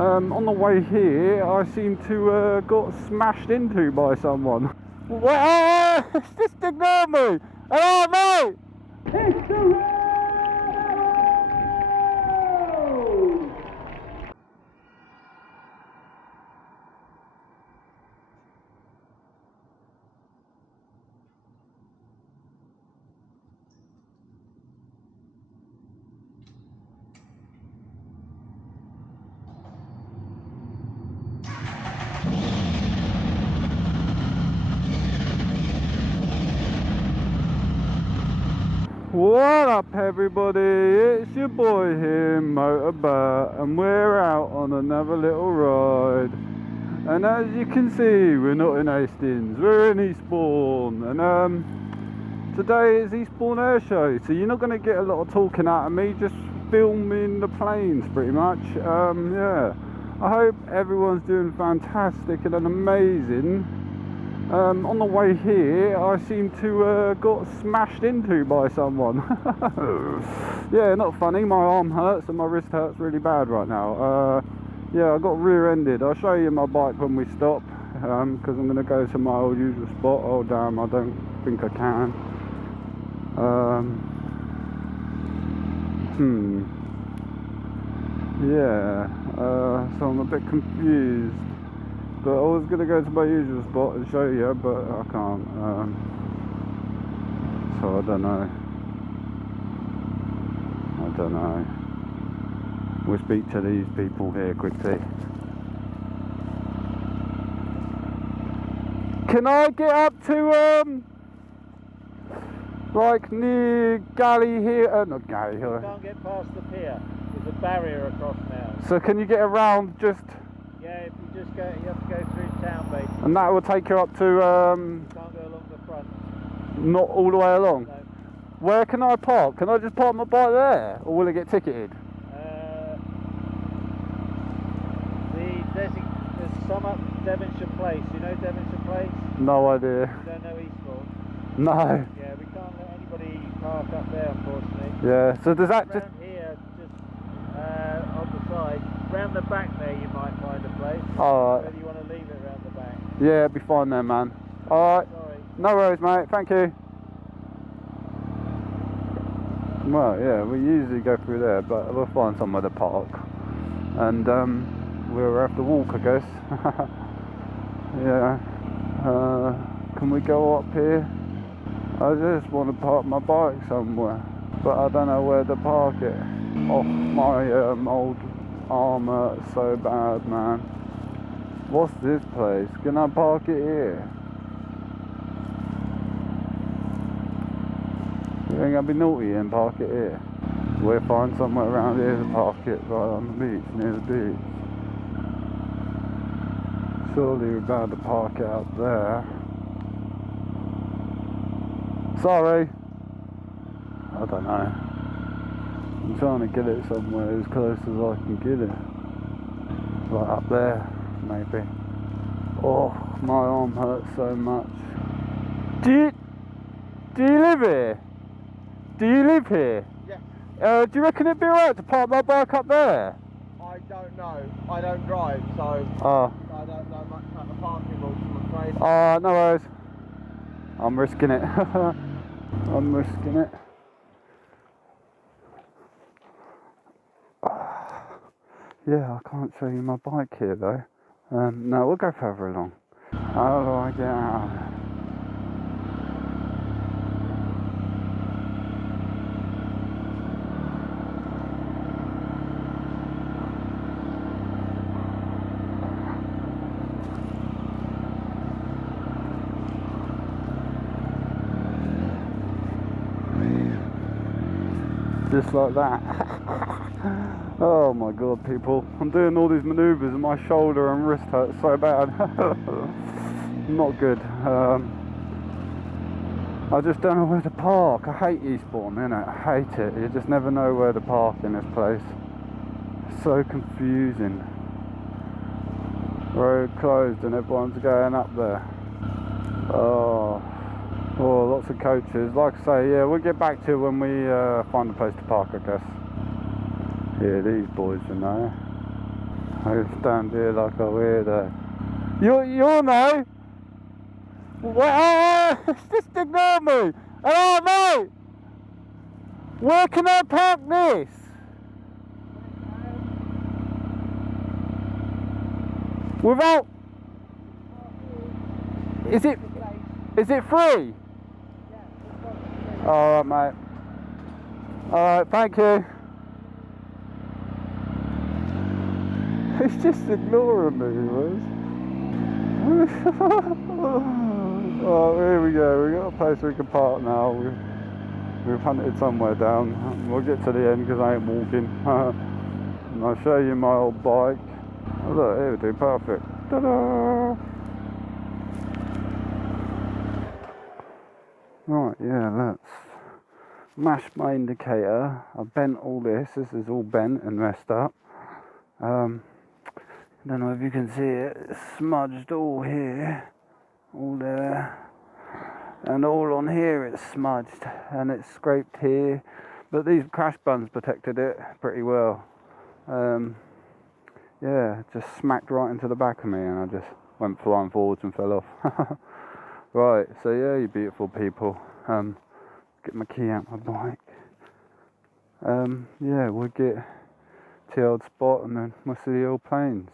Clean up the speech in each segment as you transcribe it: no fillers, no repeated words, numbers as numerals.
On the way here, I seem to got smashed into by someone. What? Just ignore me! Hello, mate! It's the road! What up, everybody? It's your boy here, Motorburt, and we're out on another little ride. And as you can see, we're not in Hastings, we're in Eastbourne. And today is Eastbourne Air Show, so you're not going to get a lot of talking out of me, just filming the planes pretty much. Yeah, I hope everyone's doing fantastic and amazing. On the way here, I seem to got smashed into by someone. Yeah, not funny. My arm hurts and my wrist hurts really bad right now. Yeah, I got rear-ended. I'll show you my bike when we stop, because I'm going to go to my old usual spot. Oh damn, I don't think I can. Yeah, so I'm a bit confused. But I was going to go to my usual spot and show you, but I can't. So I don't know. We'll speak to these people here quickly. Can I get up to, like near Galley here? Not Galley here. You can't get past the pier. There's a barrier across now. So can you get around just... Yeah, if you just go, you have to go through town basically. And that will take you up to, You can't go along the front. not all the way along? No. Where can I park? Can I just park my bike there? Or will it get ticketed? There's some up Devonshire Place. You know Devonshire Place? No idea. You don't know Eastbourne? No. Yeah, we can't let anybody park up there, unfortunately. Yeah, so does that just... Around here, just on the side. Round the back there you might find a place. Alright. Whether you want to leave it round the back. Yeah, it'll be fine then, man. Alright. Sorry. No worries, mate. Thank you. Well, yeah, we usually go through there, but we'll find somewhere to park. And, we'll have to walk, I guess. Yeah. Can we go up here? I just want to park my bike somewhere, but I don't know where to park it. Oh, my old arm hurts so bad, man. What's this place? Can I park it here? You ain't gonna be naughty and park it here? We'll find somewhere around here to park it, right on the beach, near the beach. Surely we're about to park it up there. Sorry. I don't know. I'm trying to get it somewhere as close as I can get it. Like up there, maybe. Oh, my arm hurts so much. Do you live here? Do you live here? Yeah. Do you reckon it'd be alright to park my bike up there? I don't know. I don't drive, so Oh. I don't know much about the parking rules, I'm afraid. No worries. I'm risking it. I'm risking it. Yeah, I can't show you my bike here though. No, we'll go further along. How do I get out of there? Just like that. Oh my god, people. I'm doing all these manoeuvres and my shoulder and wrist hurts so bad. Not good. I just don't know where to park. I hate Eastbourne, innit? I hate it. You just never know where to park in this place. It's so confusing. Road closed and everyone's going up there. Oh, lots of coaches. Like I say, yeah, we'll get back to it when we find a place to park, I guess. Yeah, these boys are there. I stand here like a weirdo. You know. Well, just ignore me. Hello, mate. Where can I park this? Without. Is it free? Alright, mate. Alright, thank you. He's just ignoring me, Oh, here we go. We've got a place we can park now. We've hunted somewhere down. We'll get to the end because I ain't walking. And I'll show you my old bike. Oh, look, here we do. Perfect. Ta-da! Right, yeah, let's mash my indicator. I've bent all this. This is all bent and messed up. Don't know if you can see it. It's smudged all here, all there, and all on here it's smudged, and it's scraped here. But these crash buns protected it pretty well. Yeah, just smacked right into the back of me, and I just went flying forwards and fell off. Right, so yeah, you beautiful people. Get my key out my bike. Yeah, we'll get to the old spot and then we'll see the old planes.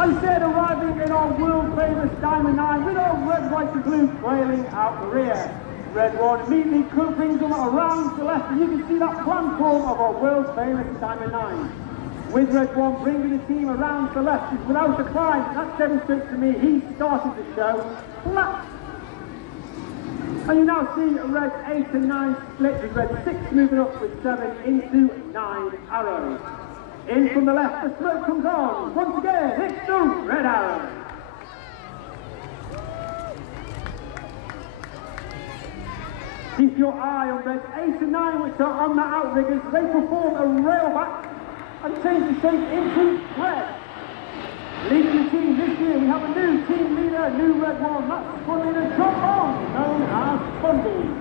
Instead arriving in our world famous Diamond 9 with our red, white and blue trailing out the rear. Red 1 immediately brings them around to the left, and you can see that platform of our world famous Diamond 9. With Red 1 bringing the team around to the left without a climb, that demonstrates to me he started the show flat. And you now see Red 8 and 9 split, with Red 6 moving up with 7 into 9 arrows. In from the left, the smoke comes on. Once again, it's the Red Arrow. Keep your eye on Reds 8 and 9, which are on the outriggers. They perform a railback and change the shape into red. Leading the team this year, we have a new team leader, new Red 1. That's Fun Leader John Bond, known as Fundy.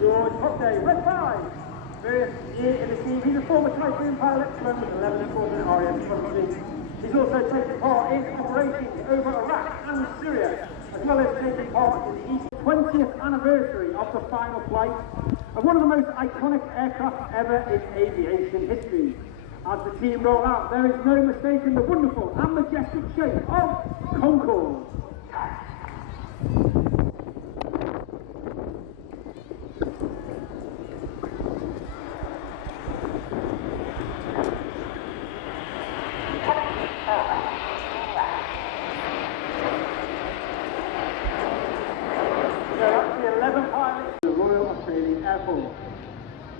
George Hopday, Red 5. First year in the team, he's a former Typhoon pilot, flown with 11 and 14 RAF and He's also taken part in operations over Iraq and Syria, as well as taking part in the East 20th anniversary of the final flight of one of the most iconic aircraft ever in aviation history. As the team roll out, there is no mistaking the wonderful and majestic shape of Concorde.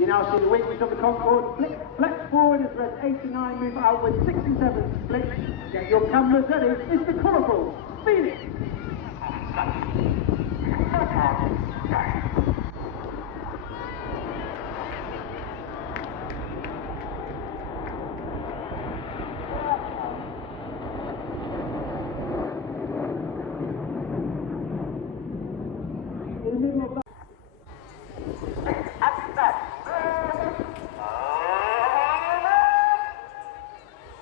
You now see the wings of the Concorde flex forward as Red 8 and 9 move out with 6 and 7 split. Get your cameras ready. It's the colourful Phoenix. In the middle of that.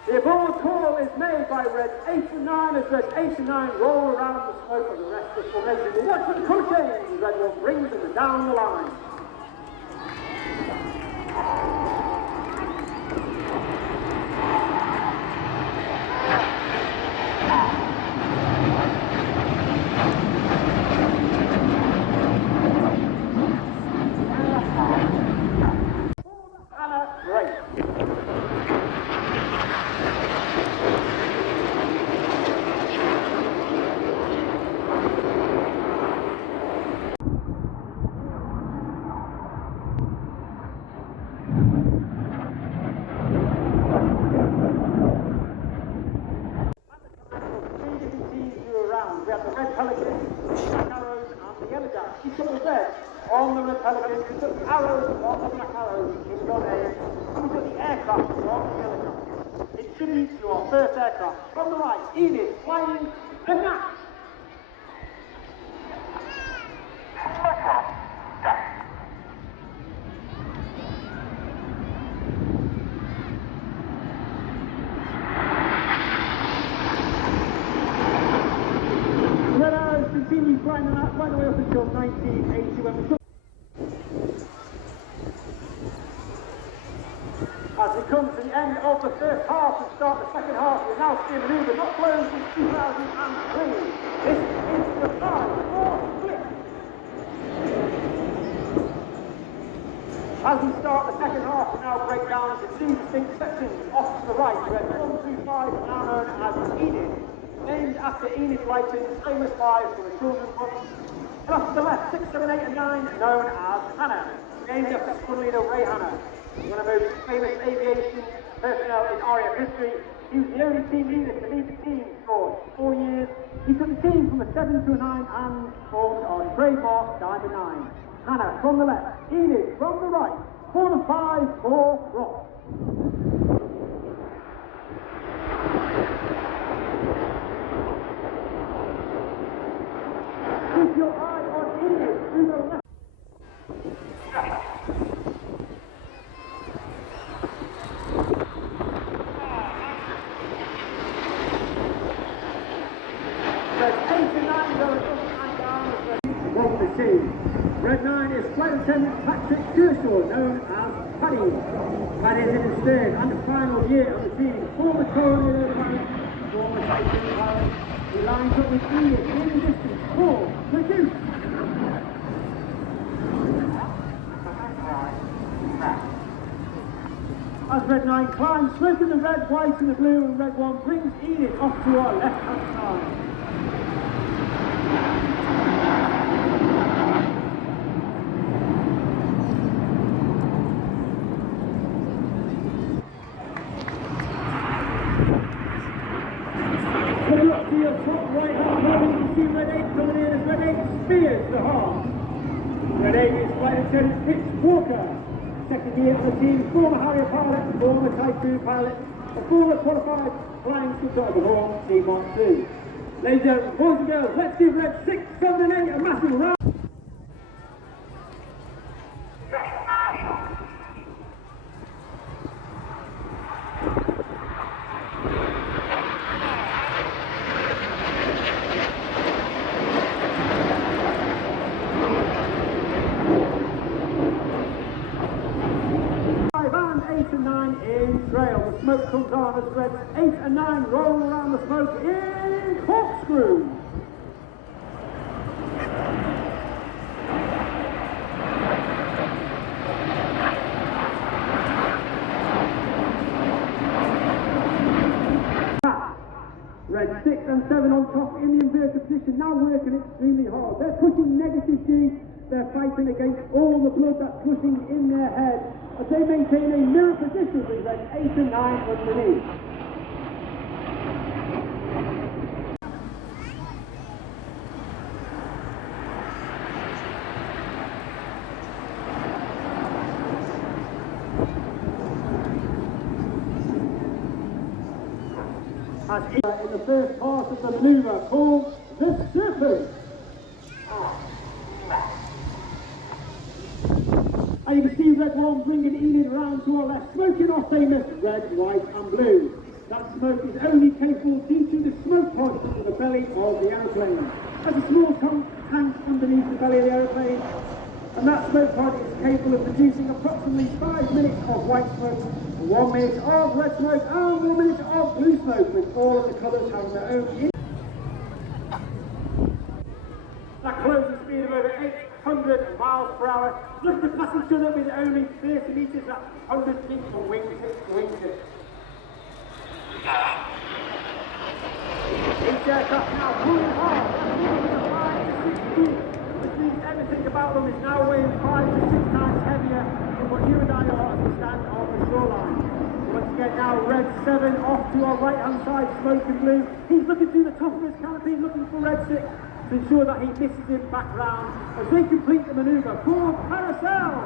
The abort call is made by Red 8 and 9 as Red 8 and 9 roll around the smoke of the rest of the formation. The watch for the crew change. Red 1 brings them down the line. Anna, great. We have the Red Pelicans, the Black Arrows, and the Yellow Jacks. She took the red on the Red Pelicans, she took the arrows on the Black Arrows in your name, and we took the aircraft on the Yellow Jacks. In tribute to our first aircraft. From the right, Enid flying the Gnat. Continue flying the Gnat right away up until 1980 when we took. As we come to the end of the first half and start the second half, we now see a manoeuvre not flown since 2003. This is the 5-4 split. As we start the second half, we now break down into two distinct sections. Off to the right, we have 1 through 5, now known as Enid, named after Enid Blyton's famous 5 from the children's book. And off to the left, 6, 7, 8 and 9, known as Hannah, named after squad leader Ray Hannah, one of the most famous aviation personnel in RAF history. He was the only team leader to lead the team for 4 years. He took the team from a 7 to a 9 and fought on trademark Diamond 9. Hannah from the left, Enid from the right, 4 and 5 for Ross. Keep your eye on Enid to the left. Red 8 and 9 going up and down from the team. Red 9 is Flight Lieutenant Patrick Kershaw, known as Paddy. Paddy is in his third and final year of the team. Former Colonial pilot, former Titan pilot. He lines up with Enid in the distance. 4, produce. As Red 9 climbs, smoking the red, white and the blue, and Red 1 brings Enid off to our left-hand side. Look up to your top right-hand corner, you can see Red 8 coming in as Red 8 spears the half. Red 8 is Flight Lieutenant Fitz Walker. Second year for the team, former Harrier pilot, former Typhoon pilot, a former qualified flying instructor of the Hawk Team Mark 2. Ladies and gentlemen, boys and girls, let's give Red 6, 7 and 8 a massive round. And 8 and 9 in trail. The smoke comes on as Red 8 and 9 roll around the smoke in corkscrew. Red 6 and 7 on top in the inverted position, now working extremely hard. They're pushing negative G They're fighting against all the blood that's pushing in their head as they maintain a mirror position with Reds 8 and 9 underneath. In the first part of the manoeuvre called the Serpent. And you can see Red 1 bringing Enid round to our left, smoking our famous red, white and blue. That smoke is only capable due to the smoke pod under the belly of the aeroplane. There's a small tank underneath the belly of the aeroplane, and that smoke pod is capable of producing approximately 5 minutes of white smoke, 1 minute of red smoke and 1 minute of blue smoke, with all of the colours having their own. That closing speed of over 800 miles per hour, just to pass each other with only 30 metres, that's 100 feet from wingtip to wingtip. Each aircraft now pulling hard, that's 5 to 6 feet, which means everything about them is now weighing 5 to 6 times heavier than what you and I are as we stand on the shoreline. Once again now, Red 7 off to our right hand side, smoking blue. He's looking through the top of his canopy, looking for Red 6 to ensure that he misses him back round as they complete the manoeuvre called Carousel.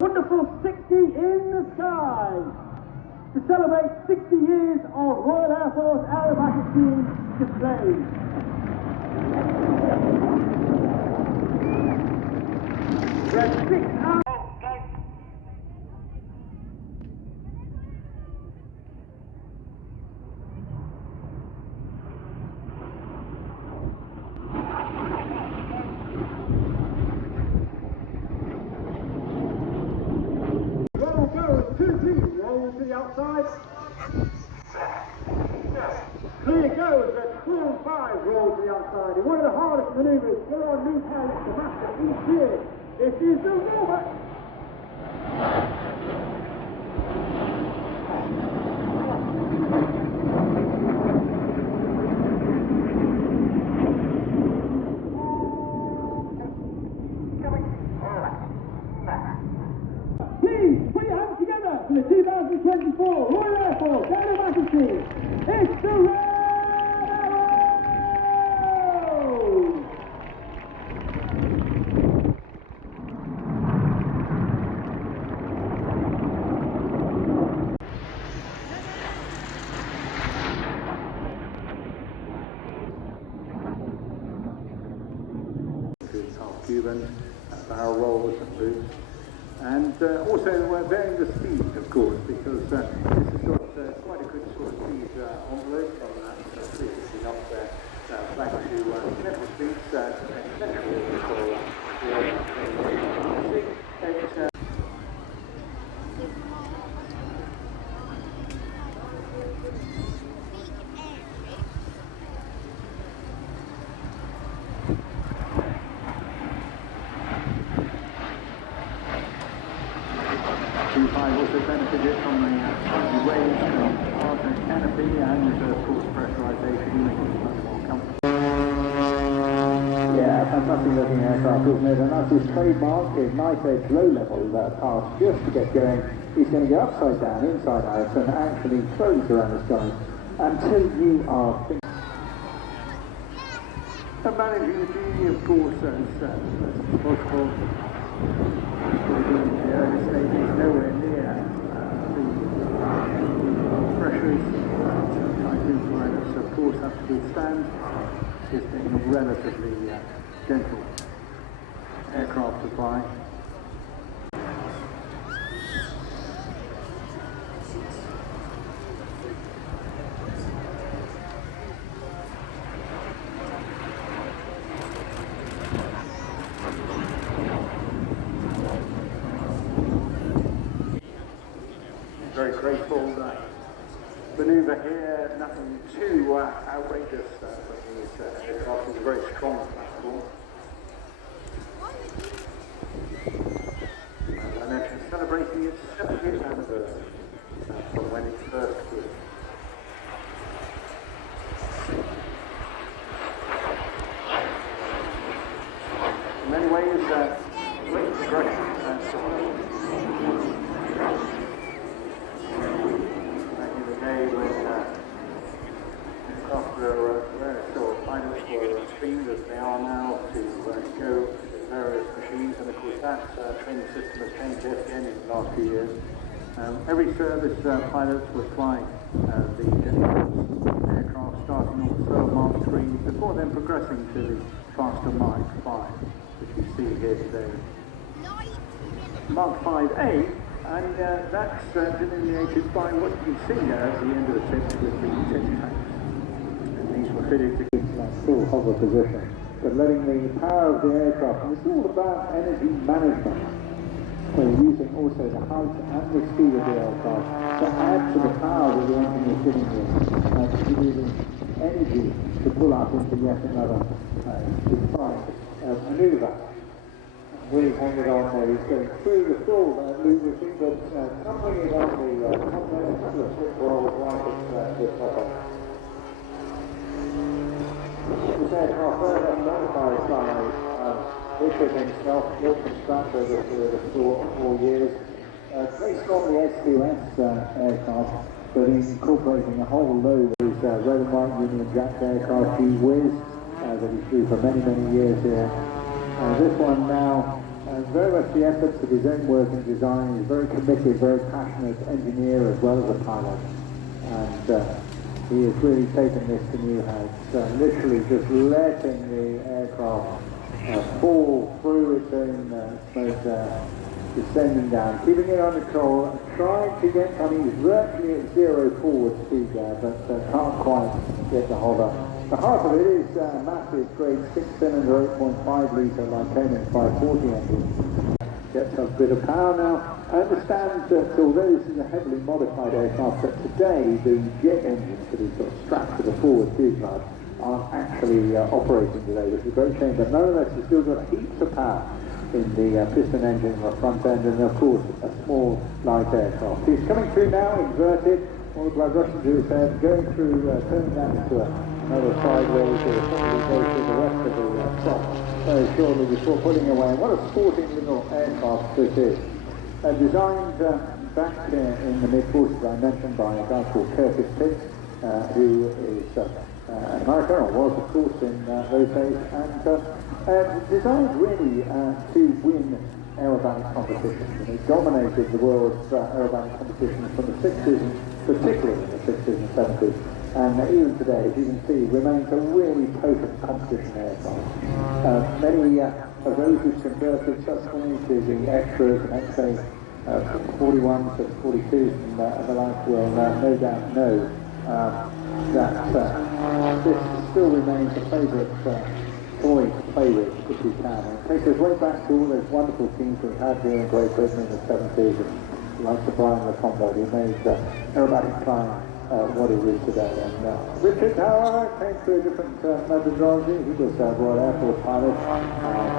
Wonderful 60 in the sky to celebrate 60 years of Royal Air Force aerobatic team displays. Red 6 out. Roll goes 2-2, roll to the outside. Clear goes at 4-5, roll to the outside. In one of the hardest manoeuvres, here on new pilots to master each year. This is the rollback. Please put your hands together for the 2024 Royal Air Force aerobatic team. It's the Red Arrow! Half Cuban, barrel rolls and boots, and also we're varying the speed, of course, because this has got quite a good sort of speed envelope from that 350 knots there back to level speeds, essentially for the also benefited from the raised partner canopy and of course pressurization, making it much more comfortable. Yeah, fantastic looking aircraft, isn't it? And that's his trademark in knife edge low level pass just to get going. He's going to go upside down, inside out, and actually close around the sky until you are thinking. And managing the duty, of course, as possible. The early stages nowhere near the pressures Typhoon pilots, of course, have to withstand. This being a relatively gentle aircraft to fly. Very graceful manoeuvre here, nothing too outrageous for these aircraft. It's a very strong platform. As I mentioned, celebrating its 70th anniversary from when it first always great progression. Back in the day when pilots were trained as they are now to go to various machines, and of course that training system has changed yet again in the last few years. Every service pilots were flying the aircraft starting on the slower Mark 3 before then progressing to the faster Mark 5, which you see here today. Mark 5A, and that's delineated by what you can see there at the end of the tip with the tip tanks. And these were fitted to keep that full hover position, but letting the power of the aircraft, and it's all about energy management. So using also the height and the speed of the aircraft to add to the power that the engine is giving you, to give you the energy to pull up into yet another defined manoeuvre. Really hanging on there, he's going through the full loop machine, but tumbling it on the conveyor, a couple of footballs right at the top of it. This aircraft further modified by Richard himself, built from scratch over the 4 years, based on the S2S aircraft, but incorporating a whole load of his red and white Union Jack aircraft, G-Whiz, that he flew for many, many years here. This one now, very much the efforts of his own work and design. He's very committed, very passionate engineer as well as a pilot, and he has really taken this to new heights, literally just letting the aircraft fall through its own smoke, descending down, keeping it under control, trying to get, he's virtually at 0 forward speed there, but can't quite get the hover. The heart of it is massive, great 6-cylinder, 8.5 litre Lycoming 540 engine. Gets a bit of power now. I understand that although this is a heavily modified aircraft, that today the jet engines that is sort of strapped to the forward fuselage aren't actually operating today, which is a great shame, but nonetheless it's still got heaps of power in the piston engine on the front end, and of course a small light aircraft. He's coming through now, inverted, all the blood rushing to his head, going through, turning that into another sideways, or probably go through the rest of the top very shortly before pulling away. And what a sporting little aircraft this is. Designed back in the mid-40s, I mentioned, by a guy called Curtis Pitts, who is an American, or was of course in those days, and designed really to win aerobatic competitions. And he dominated the world's aerobatic competitions from the 60s, and particularly in the 60s and 70s. And even today, as you can see, remains a really potent competition aircraft. Many of those who've converted subsequently to the extras and X-ray 41s and 42s and the like will no doubt know that this still remains a favourite toy to play with if you can. And it takes us way back to all those wonderful teams we've had here in Great Britain in the 70s, and like Sir Brian Lacombe, who made aerobatic flying what it is today. And Richard, however, came through a different methodology. He was a Royal Air Force pilot,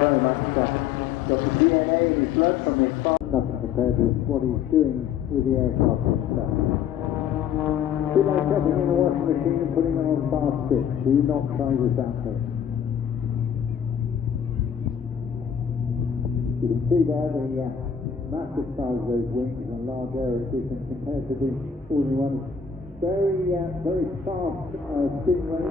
very much got the DNA in his blood from his father, nothing compared with what he's doing with the aircraft himself. A bit like jumping in a washing machine and putting them on fast sticks. Do not try this out there. You can see there the massive size of those wings and large air efficiency compared to the ordinary ones. Very fast spin rate.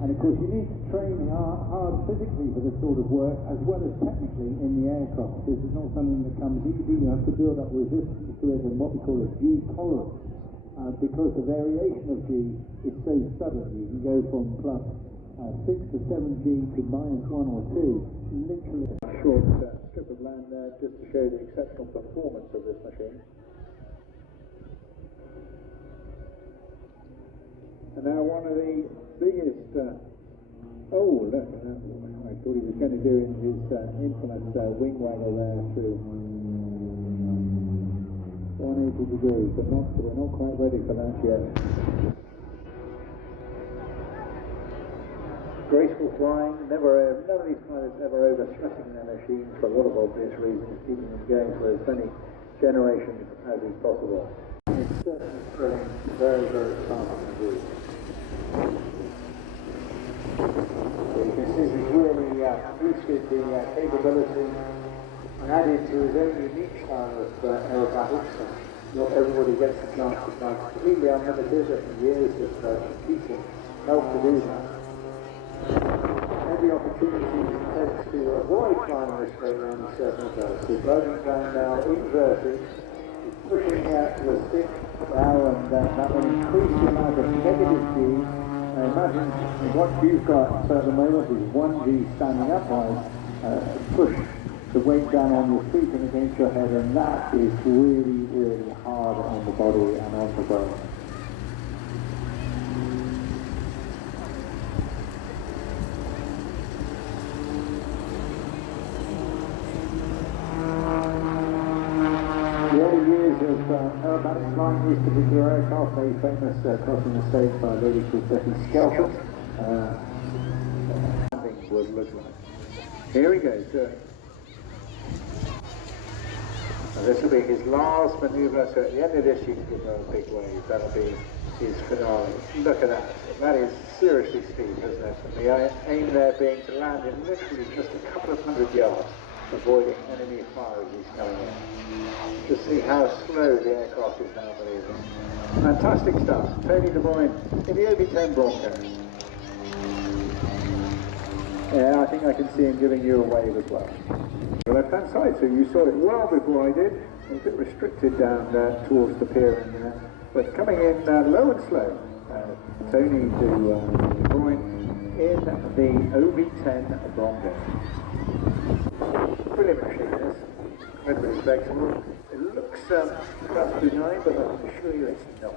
And of course you need to train hard physically for this sort of work as well as technically in the aircraft. This is not something that comes easy. You have to build up resistance to it and what we call a G tolerance, because the variation of G is so sudden. You can go from plus 6 to 7 G to minus 1 or 2, literally. A short strip of land there just to show the exceptional performance of this machine. And now one of the biggest, oh look, I thought he was going to do in his infamous wing waggle there through 180 degrees, but we're not quite ready for that yet. Graceful flying, none of these pilots ever overstressing their machines for a lot of obvious reasons, keeping them going for as many generations as is possible. It's certainly thrilling, very, very exciting indeed. So you can see he's really boosted the capability and added to his own unique style of aerobatics. Not everybody gets the chance to fly completely unlimited, and years of competing help to do that. Every opportunity he takes to avoid flying this way around the circle does. So Bowden's going now inverted, he's pushing to the stick now, and that will increase the amount of negative G. Imagine what you've got at the moment is 1G standing upright, push the weight down on your feet and against your head, and that is really, really hard on the body and on the bone. The early years of aerobatic flying these particular aircraft, very famous crossing the stage by a lady called Betty Skelton. Would look like. Here he goes. This will be his last manoeuvre, so at the end of this you can give him a big wave. That'll be his finale. Look at that. That is seriously steep, isn't it? And the aim there being to land in literally just a couple of hundred yards, avoiding enemy fire as he's coming in. Just see how slow the aircraft is now maneuvering. Fantastic stuff. Tony De Bruyne in the OB-10 Bronco. Yeah, I think I can see him giving you a wave as well. The left-hand side, so you saw it well before I did. A bit restricted down towards the pier in there, but coming in low and slow. Tony De Bruyne in the OB-10 Bronco. Brilliant machine, this. Incredibly flexible. It looks perhaps benign, but I can assure you it's not.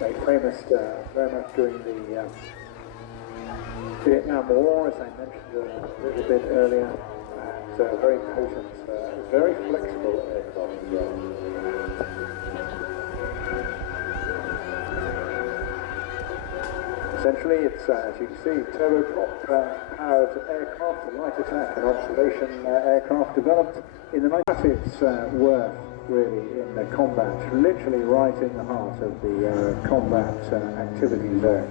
Very famous, very much during the Vietnam War, as I mentioned a little bit earlier, and very potent, very flexible aircraft as well. Essentially, it's, as you can see, turboprop powered aircraft, light attack and observation aircraft developed in the 90s. It's worth really in the combat, literally right in the heart of the combat activity zone.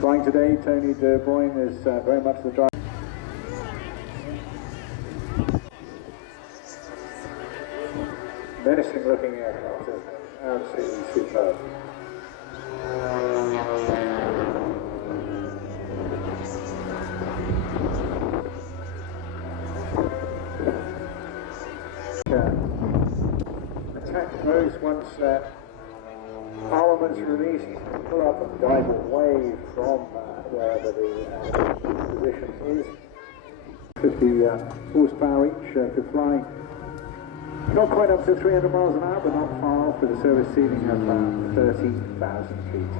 Flying today, Tony De Bruyne is very much the driver. Menacing looking aircraft, absolutely superb. Attack those once armaments released, pull up and dive away from wherever the position is. 50 horsepower each to fly. Not quite up to 300 miles an hour, but not far off, with a service ceiling of 30,000 feet.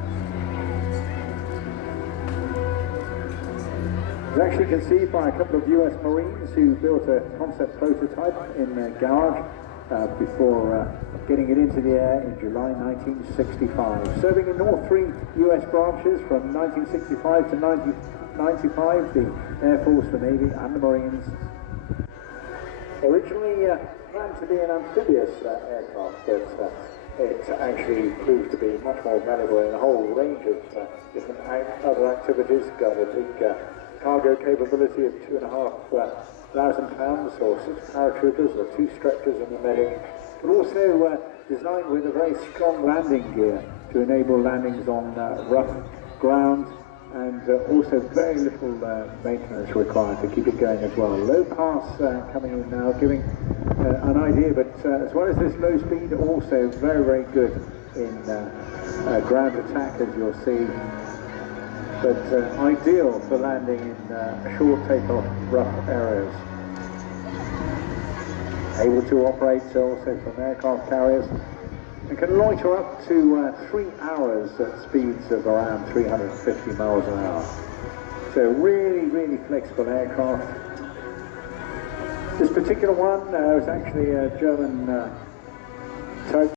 It was actually conceived by a couple of US Marines who built a concept prototype in their garage before getting it into the air in July 1965. Serving in all three US branches from 1965 to 1995, the Air Force, the Navy and the Marines. Originally planned to be an amphibious aircraft, but it actually proved to be much more valuable in a whole range of different other activities. Got a big cargo capability of 2,500 pounds, or 6 paratroopers, or 2 stretchers and a medic, but also designed with a very strong landing gear to enable landings on rough ground, and also very little maintenance required to keep it going as well. Low pass coming in now, giving an idea, but as well as this low speed, also very, very good in ground attack, as you'll see, but ideal for landing in short takeoff rough areas. Able to operate also from aircraft carriers, and can loiter up to 3 hours at speeds of around 350 miles an hour. So really, really flexible aircraft. This particular one was actually a German tow.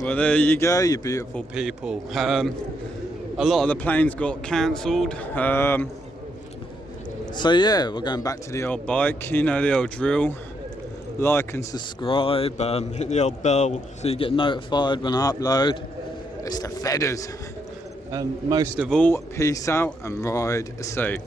Well, there you go, you beautiful people. A lot of the planes got cancelled. So yeah, we're going back to the old bike. You know the old drill. Like and subscribe. Hit the old bell so you get notified when I upload. It's the feathers. And most of all, peace out and ride safe.